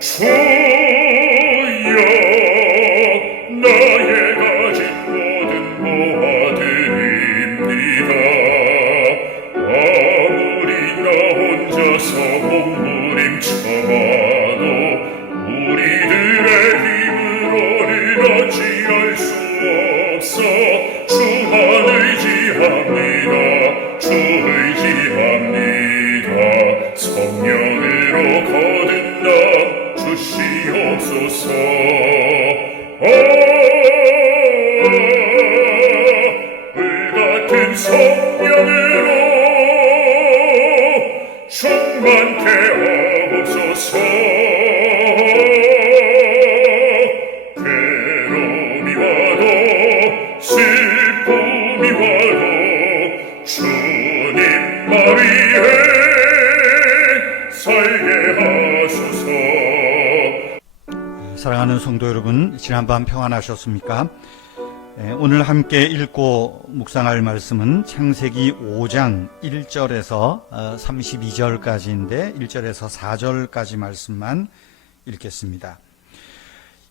주여 나의 가진 모든 모아드립니다. 아무리 나 혼자서 몸부림쳐봐도 우리들의 힘으로는 어찌할 수 없어. 주 안 의지합니다. 주 의지합니다. 성령으로 거듭나 주시옵소서. 불같은 성령으로 충만케 하옵소서. 괴로움이 와도 슬픔이 와도 주님 말 위에 살게 하소서. 사랑하는 성도 여러분, 지난밤 평안하셨습니까? 오늘 함께 읽고 묵상할 말씀은 창세기 5장 1절에서 32절까지인데 1절에서 4절까지 말씀만 읽겠습니다.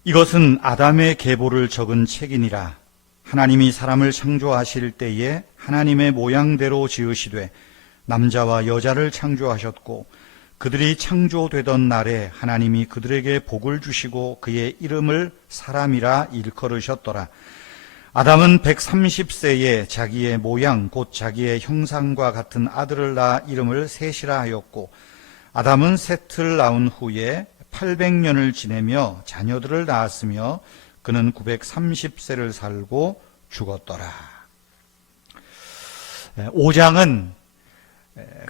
이것은 아담의 계보를 적은 책이니라. 하나님이 사람을 창조하실 때에 하나님의 모양대로 지으시되 남자와 여자를 창조하셨고 그들이 창조되던 날에 하나님이 그들에게 복을 주시고 그의 이름을 사람이라 일컬으셨더라. 아담은 130세에 자기의 모양 곧 자기의 형상과 같은 아들을 낳아 이름을 셋이라 하였고 아담은 셋을 낳은 후에 800년을 지내며 자녀들을 낳았으며 그는 930세를 살고 죽었더라. 5장은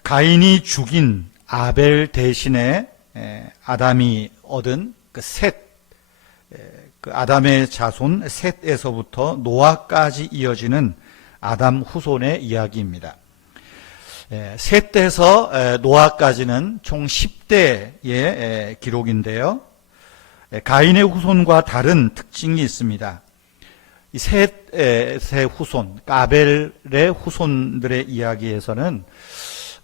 가인이 죽인 아벨 대신에 아담이 얻은 그 셋, 그 아담의 자손 셋에서부터 노아까지 이어지는 아담 후손의 이야기입니다. 셋에서 노아까지는 총 10대의 기록인데요. 가인의 후손과 다른 특징이 있습니다. 이 셋의 후손, 아벨의 후손들의 이야기에서는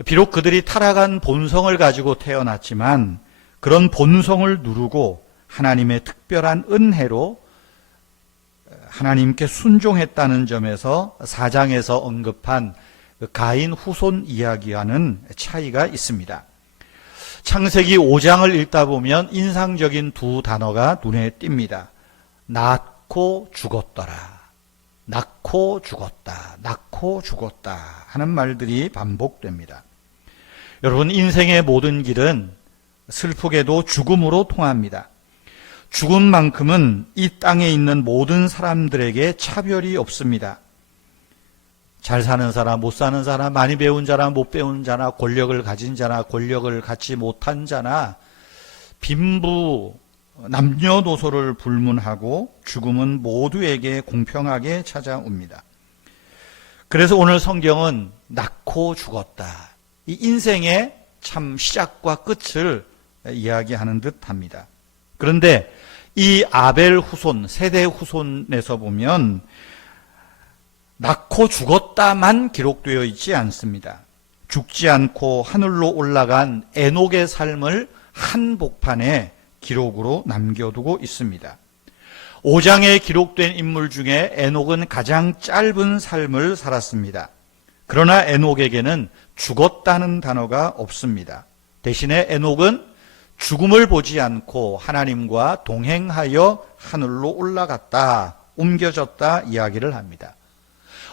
비록 그들이 타락한 본성을 가지고 태어났지만 그런 본성을 누르고 하나님의 특별한 은혜로 하나님께 순종했다는 점에서 4장에서 언급한 가인 후손 이야기와는 차이가 있습니다. 창세기 5장을 읽다 보면 인상적인 두 단어가 눈에 띕니다. 낳고 죽었더라. 낳고 죽었다. 낳고 죽었다 하는 말들이 반복됩니다. 여러분, 인생의 모든 길은 슬프게도 죽음으로 통합니다. 죽음만큼은 이 땅에 있는 모든 사람들에게 차별이 없습니다. 잘 사는 사람, 못 사는 사람, 많이 배운 자나 못 배운 자나, 권력을 가진 자나 권력을 갖지 못한 자나 빈부 남녀노소를 불문하고 죽음은 모두에게 공평하게 찾아옵니다. 그래서 오늘 성경은 낳고 죽었다, 이 인생의 참 시작과 끝을 이야기하는 듯합니다. 그런데 이 아벨 후손, 세대 후손에서 보면 낳고 죽었다만 기록되어 있지 않습니다. 죽지 않고 하늘로 올라간 에녹의 삶을 한복판에 기록으로 남겨두고 있습니다. 5장에 기록된 인물 중에 에녹은 가장 짧은 삶을 살았습니다. 그러나 에녹에게는 죽었다는 단어가 없습니다. 대신에 에녹은 죽음을 보지 않고 하나님과 동행하여 하늘로 올라갔다, 옮겨졌다 이야기를 합니다.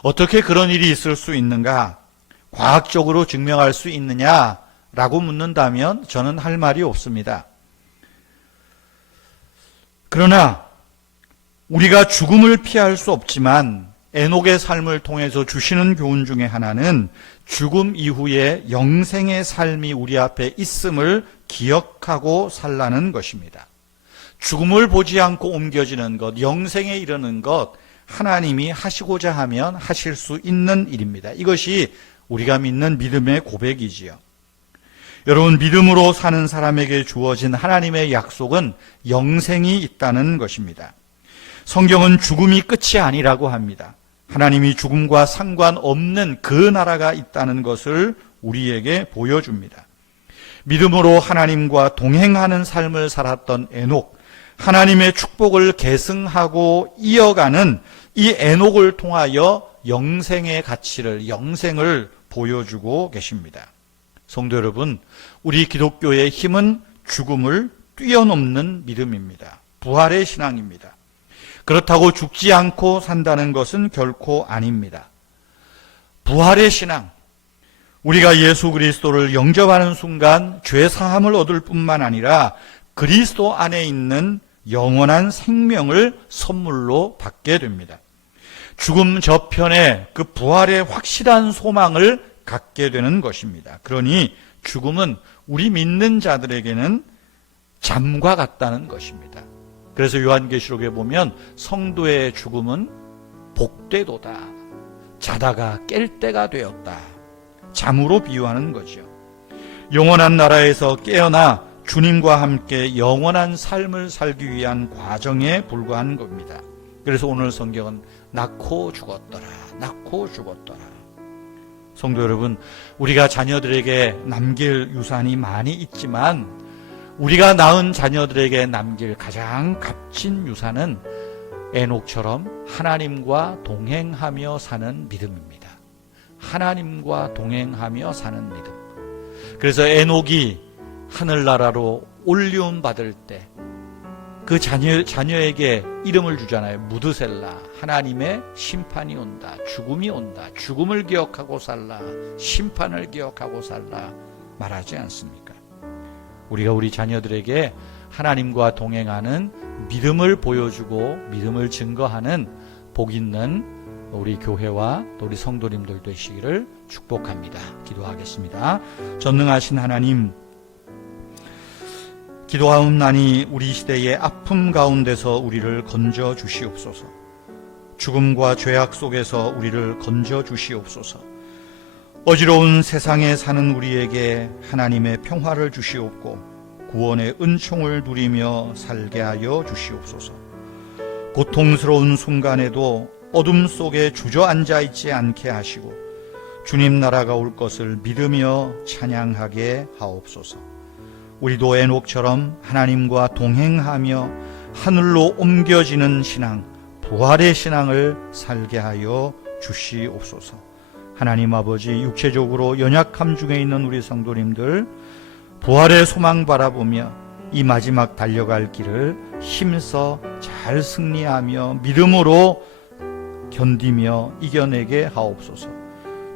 어떻게 그런 일이 있을 수 있는가? 과학적으로 증명할 수 있느냐라고 묻는다면 저는 할 말이 없습니다. 그러나 우리가 죽음을 피할 수 없지만 에녹의 삶을 통해서 주시는 교훈 중에 하나는 죽음 이후에 영생의 삶이 우리 앞에 있음을 기억하고 살라는 것입니다. 죽음을 보지 않고 옮겨지는 것, 영생에 이르는 것, 하나님이 하시고자 하면 하실 수 있는 일입니다. 이것이 우리가 믿는 믿음의 고백이지요. 여러분, 믿음으로 사는 사람에게 주어진 하나님의 약속은 영생이 있다는 것입니다. 성경은 죽음이 끝이 아니라고 합니다. 하나님이 죽음과 상관없는 그 나라가 있다는 것을 우리에게 보여줍니다. 믿음으로 하나님과 동행하는 삶을 살았던 에녹, 하나님의 축복을 계승하고 이어가는 이 에녹을 통하여 영생의 가치를, 영생을 보여주고 계십니다. 성도 여러분, 우리 기독교의 힘은 죽음을 뛰어넘는 믿음입니다. 부활의 신앙입니다. 그렇다고 죽지 않고 산다는 것은 결코 아닙니다. 부활의 신앙, 우리가 예수 그리스도를 영접하는 순간 죄 사함을 얻을 뿐만 아니라 그리스도 안에 있는 영원한 생명을 선물로 받게 됩니다. 죽음 저편에 그 부활의 확실한 소망을 갖게 되는 것입니다. 그러니 죽음은 우리 믿는 자들에게는 잠과 같다는 것입니다. 그래서 요한계시록에 보면 성도의 죽음은 복되도다. 자다가 깰 때가 되었다. 잠으로 비유하는 거죠. 영원한 나라에서 깨어나 주님과 함께 영원한 삶을 살기 위한 과정에 불과한 겁니다. 그래서 오늘 성경은 낳고 죽었더라, 낳고 죽었더라. 성도 여러분, 우리가 자녀들에게 남길 유산이 많이 있지만 우리가 낳은 자녀들에게 남길 가장 값진 유산은 에녹처럼 하나님과 동행하며 사는 믿음입니다. 하나님과 동행하며 사는 믿음. 그래서 에녹이 하늘나라로 올리움 받을 때 그 자녀에게 이름을 주잖아요. 무드셀라. 하나님의 심판이 온다. 죽음이 온다. 죽음을 기억하고 살라. 심판을 기억하고 살라. 말하지 않습니까? 우리가 우리 자녀들에게 하나님과 동행하는 믿음을 보여주고 믿음을 증거하는 복 있는 우리 교회와 또 우리 성도님들 되시기를 축복합니다. 기도하겠습니다. 전능하신 하나님, 기도하옵나니 우리 시대의 아픔 가운데서 우리를 건져 주시옵소서. 죽음과 죄악 속에서 우리를 건져 주시옵소서. 어지러운 세상에 사는 우리에게 하나님의 평화를 주시옵고 구원의 은총을 누리며 살게 하여 주시옵소서. 고통스러운 순간에도 어둠 속에 주저앉아 있지 않게 하시고 주님 나라가 올 것을 믿으며 찬양하게 하옵소서. 우리도 에녹처럼 하나님과 동행하며 하늘로 옮겨지는 신앙, 부활의 신앙을 살게 하여 주시옵소서. 하나님 아버지, 육체적으로 연약함 중에 있는 우리 성도님들 부활의 소망 바라보며 이 마지막 달려갈 길을 힘써 잘 승리하며 믿음으로 견디며 이겨내게 하옵소서.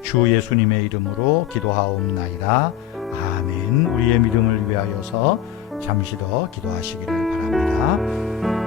주 예수님의 이름으로 기도하옵나이다. 아멘. 우리의 믿음을 위하여서 잠시 더 기도하시기를 바랍니다.